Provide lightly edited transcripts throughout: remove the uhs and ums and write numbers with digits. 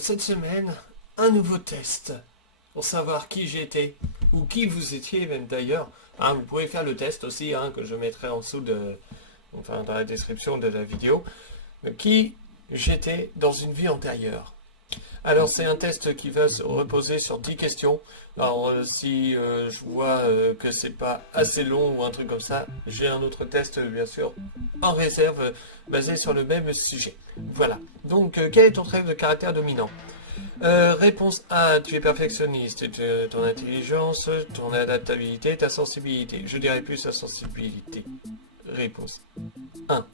cette semaine, un nouveau test pour savoir qui j'étais, ou qui vous étiez même d'ailleurs. Hein, vous pouvez faire le test aussi, hein, que je mettrai en dessous dans la description de la vidéo. Qui j'étais dans une vie antérieure. Alors c'est un test qui va se reposer sur 10 questions. Alors si je vois que c'est pas assez long ou un truc comme ça, j'ai un autre test bien sûr en réserve basé sur le même sujet. Voilà. Donc quel est ton trait de caractère dominant? Réponse A, tu es perfectionniste, ton intelligence, ton adaptabilité, ta sensibilité. Je dirais plus ta sensibilité. Réponse 1.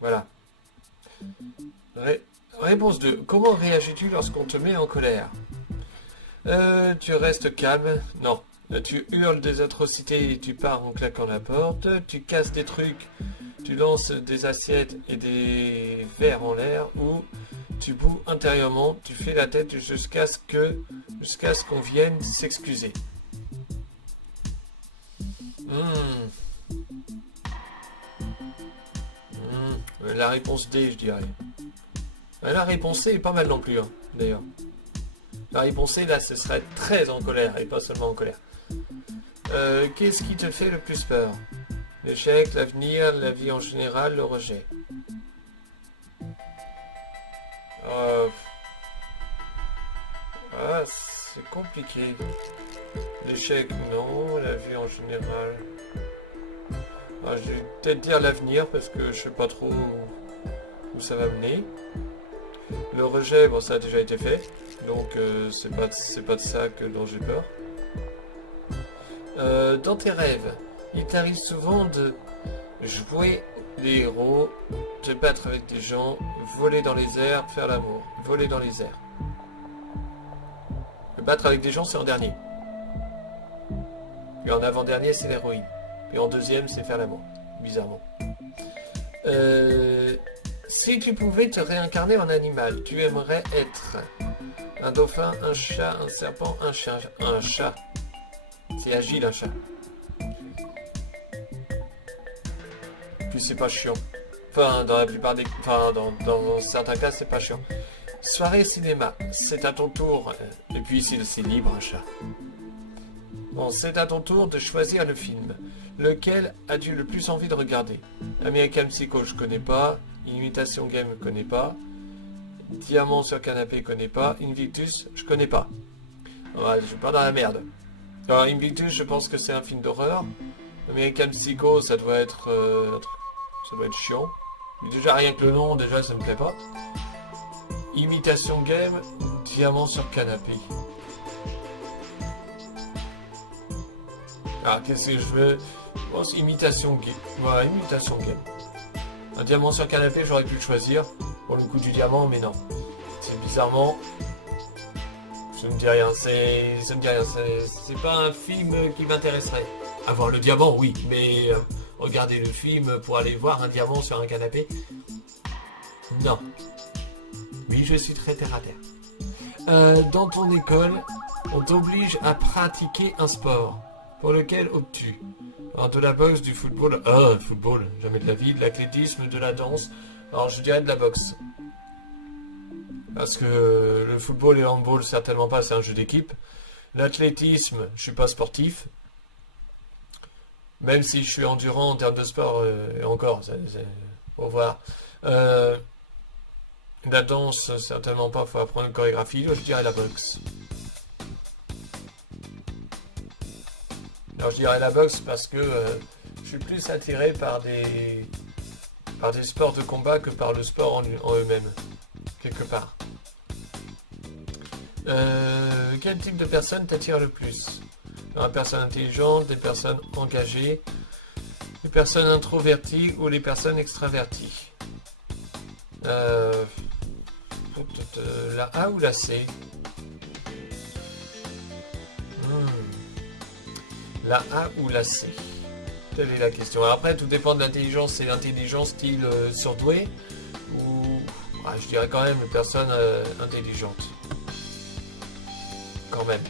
Voilà. Réponse 2. Comment réagis-tu lorsqu'on te met en colère? Tu restes calme? Non. Tu hurles des atrocités et tu pars en claquant la porte. Tu casses des trucs, tu lances des assiettes et des verres en l'air. Ou tu boues intérieurement, tu fais la tête jusqu'à ce qu'on vienne s'excuser. La réponse D, je dirais. La réponse C est pas mal non plus, hein, d'ailleurs. La réponse C, là, ce serait très en colère, et pas seulement en colère. Qu'est-ce qui te fait le plus peur? L'échec, l'avenir, la vie en général, le rejet. C'est compliqué. L'échec, non. La vie en général. Je vais peut-être dire l'avenir, parce que je sais pas trop où ça va mener. Le rejet, bon, ça a déjà été fait, donc c'est pas de ça dont j'ai peur. Dans tes rêves, il t'arrive souvent de jouer des héros, te battre avec des gens, voler dans les airs, faire l'amour. Voler dans les airs. Le battre avec des gens, c'est en dernier. Et en avant-dernier, c'est l'héroïne. Et en deuxième, c'est faire l'amour. Bizarrement. Si tu pouvais te réincarner en animal, tu aimerais être un dauphin, un chat, un serpent, un chien. Un chat. C'est agile, un chat. Puis c'est pas chiant. Enfin, dans la plupart des... Enfin, dans certains cas, c'est pas chiant. Soirée cinéma, c'est à ton tour. Et puis c'est libre, un chat. Bon, c'est à ton tour de choisir le film. Lequel as-tu le plus envie de regarder? American Psycho, je connais pas. Imitation Game, je connais pas. Diamant sur canapé, je connais pas. Invictus, je connais pas. Ouais, je suis pas dans la merde. Alors, Invictus, je pense que c'est un film d'horreur. American Psycho, ça doit être chiant. Déjà, rien que le nom, déjà, ça me plaît pas. Imitation Game, Diamant sur canapé. Ah, qu'est-ce que je veux? Je pense Imitation Game. Ouais, Imitation Game. Un diamant sur canapé, j'aurais pu le choisir. Pour le coup du diamant, mais non. C'est bizarrement... Ça me dit rien. Ça me dit rien. C'est pas un film qui m'intéresserait. Avoir le diamant, oui. Mais regarder le film pour aller voir un diamant sur un canapé... Non. Oui, je suis très terre à terre. Dans ton école, on t'oblige à pratiquer un sport. Pour lequel optes-tu? Alors, de la boxe, du football... football, jamais de la vie. De l'athlétisme, de la danse. Alors, je dirais de la boxe. Parce que le football et le handball, certainement pas, c'est un jeu d'équipe. L'athlétisme, je suis pas sportif. Même si je suis endurant en termes de sport, et encore, faut voir. La danse, certainement pas, faut apprendre une chorégraphie. Je dirais la boxe. Alors je dirais la boxe parce que je suis plus attiré par des sports de combat que par le sport en eux-mêmes, quelque part. Quel type de personne t'attire le plus? Les personnes intelligentes, des personnes engagées, les personnes introverties ou les personnes extraverties? La A ou la C? La A ou la C? Telle est la question. Alors après, tout dépend de l'intelligence. C'est l'intelligence style surdoué ou... je dirais quand même une personne intelligente. Quand même.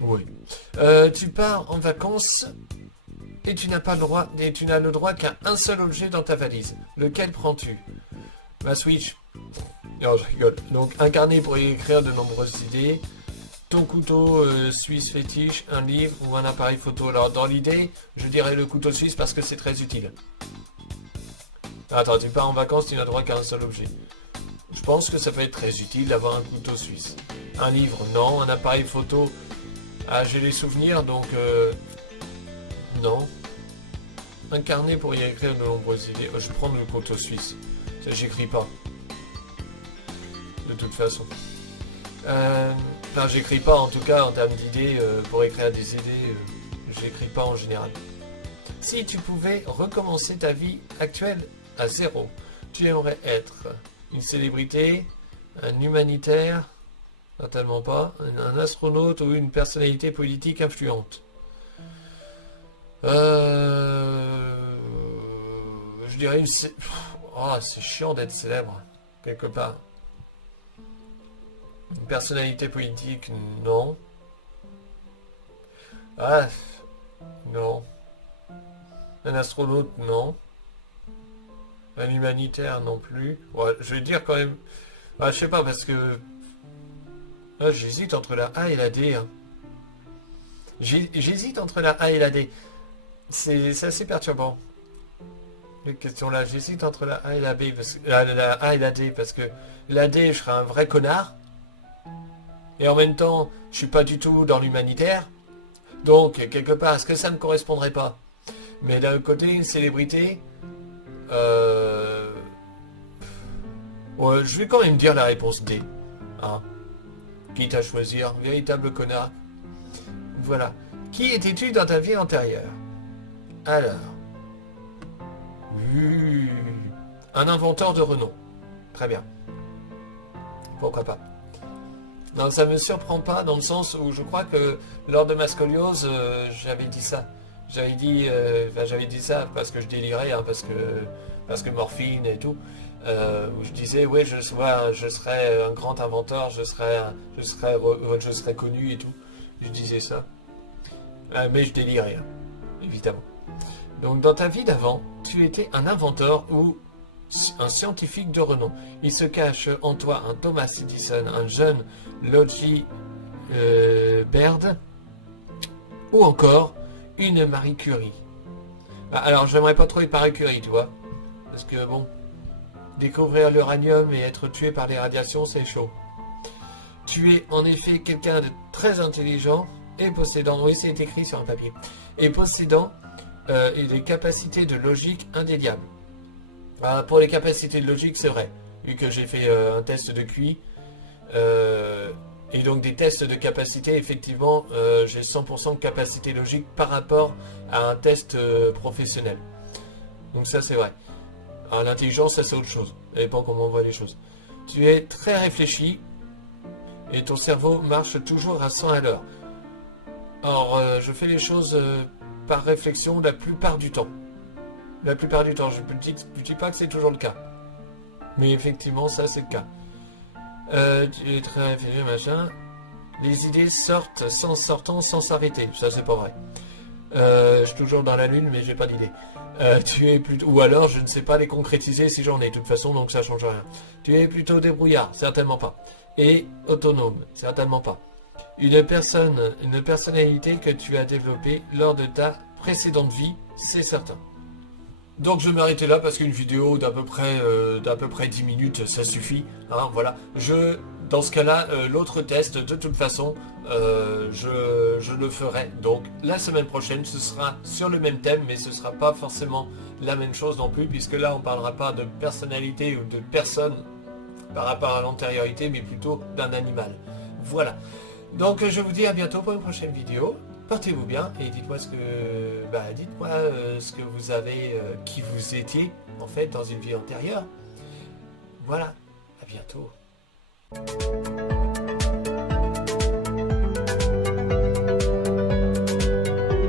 Oui. Tu pars en vacances et tu n'as pas le droit, et tu n'as le droit qu'à un seul objet dans ta valise. Lequel prends-tu? Ma Switch. Non, je rigole. Donc, un carnet pour y écrire de nombreuses idées. Ton couteau suisse fétiche, un livre ou un appareil photo. Alors, dans l'idée, je dirais le couteau suisse parce que c'est très utile. Attends, tu pars en vacances, tu n'as droit qu'à un seul objet. Je pense que ça peut être très utile d'avoir un couteau suisse. Un livre, non. Un appareil photo, ah, j'ai les souvenirs, donc... non. Un carnet pour y écrire de nombreuses idées. Je prends le couteau suisse. Ça, j'écris pas. De toute façon. Enfin, j'écris pas, en tout cas, en termes d'idées, pour écrire des idées, j'écris pas en général. Si tu pouvais recommencer ta vie actuelle à zéro, tu aimerais être une célébrité, un humanitaire, certainement pas, un astronaute ou une personnalité politique influente. Je dirais une... Oh, c'est chiant d'être célèbre, quelque part. Une personnalité politique, non. Ah, non. Un astronaute, non. Un humanitaire, non plus. Ouais, je vais dire quand même... Ah, je sais pas, parce que... Ah, j'hésite entre la A et la D. Hein. J'hésite entre la A et la D. C'est assez perturbant. Les questions là, j'hésite entre la A et la B, la A et la D, parce que la D, je serais un vrai connard. Et en même temps, je suis pas du tout dans l'humanitaire. Donc, quelque part, est-ce que ça ne correspondrait pas? Mais d'un côté, une célébrité... Ouais, je vais quand même dire la réponse D. Hein. Quitte à choisir, véritable connard. Voilà. Qui étais-tu dans ta vie antérieure? Alors... Un inventeur de renom. Très bien. Pourquoi pas. Non, ça me surprend pas dans le sens où je crois que lors de ma scoliose, j'avais dit ça. J'avais dit ça parce que je délirais, hein, parce que morphine et tout. Où je disais, ouais, je serais un grand inventeur, je serais connu et tout. Je disais ça. Mais je délirais, hein, évidemment. Donc dans ta vie d'avant, tu étais un inventeur ou un scientifique de renom. Il se cache en toi un Thomas Edison, un jeune Logie Baird ou encore une Marie Curie. Alors j'aimerais pas trop être Marie Curie, tu vois. Parce que bon, découvrir l'uranium et être tué par les radiations, c'est chaud. Tu es en effet quelqu'un de très intelligent et possédant, oui c'est écrit sur un papier, et possédant et des capacités de logique indéniables. Pour les capacités de logique, c'est vrai, vu que j'ai fait un test de QI, et donc des tests de capacité, effectivement, j'ai 100% de capacité logique par rapport à un test professionnel. Donc ça, c'est vrai. Alors l'intelligence, ça c'est autre chose. Ça dépend comment on voit les choses. Tu es très réfléchi, et ton cerveau marche toujours à 100 à l'heure. Alors, je fais les choses... par réflexion la plupart du temps. La plupart du temps, je ne dis pas que c'est toujours le cas. Mais effectivement, ça c'est le cas. Tu es très réfléchi, machin. Les idées sortent sans s'arrêter. Ça c'est pas vrai. Je suis toujours dans la lune, mais j'ai pas d'idée. Tu es plutôt... Ou alors, je ne sais pas les concrétiser si j'en ai, de toute façon, donc ça change rien. Tu es plutôt débrouillard, certainement pas. Et autonome, certainement pas. Une personnalité que tu as développée lors de ta précédente vie, c'est certain. Donc je vais m'arrêter là parce qu'une vidéo d'à peu près 10 minutes, ça suffit. Hein, voilà. Dans ce cas-là, l'autre test, de toute façon, je le ferai. Donc la semaine prochaine, ce sera sur le même thème, mais ce ne sera pas forcément la même chose non plus, puisque là, on ne parlera pas de personnalité ou de personne par rapport à l'antériorité, mais plutôt d'un animal. Voilà. Donc je vous dis à bientôt pour une prochaine vidéo. Portez-vous bien et dites-moi ce que vous avez, qui vous étiez en fait dans une vie antérieure. Voilà, à bientôt.